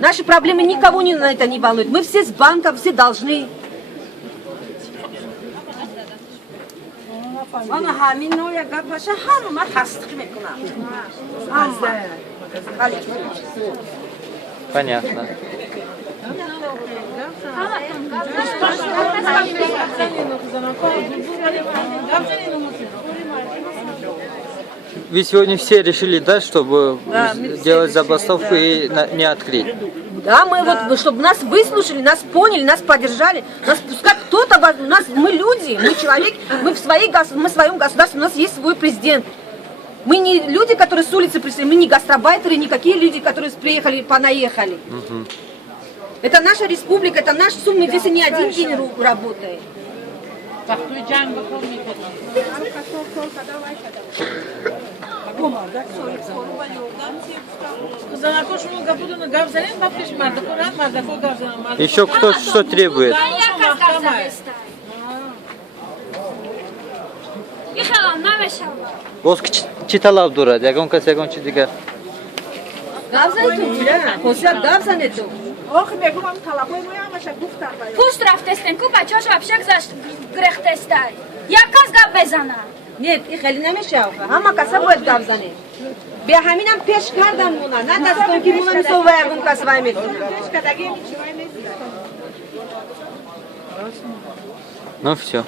Наши проблемы никого на это не волнуют. Мы все с банков, все должны. Понятно. Вы сегодня все решили, да, чтобы делать забастовку и не открыть? Да, мы вот, чтобы нас выслушали, нас поняли, нас поддержали, нас пускай кто-то, мы люди, мы человек, мы в своем государстве, у нас есть свой президент. Мы не люди, которые с улицы пришли, мы не гастарбайтеры, никакие люди, которые приехали, понаехали. Это наша республика, это наш сум, мы здесь не один день работаем. Еще кто что требует? Воск читалав дурат, ягон чи дигар. Гавзан эту. Пусть рафтестен, купа, чё ж вообще грехтестай? Я каз габезана. Нет, их или не мешал. Ама каса будет гавзане. Бе хаминам пеш кардан муна. Надо стойки муна мисовая гунка с вами. Ну все.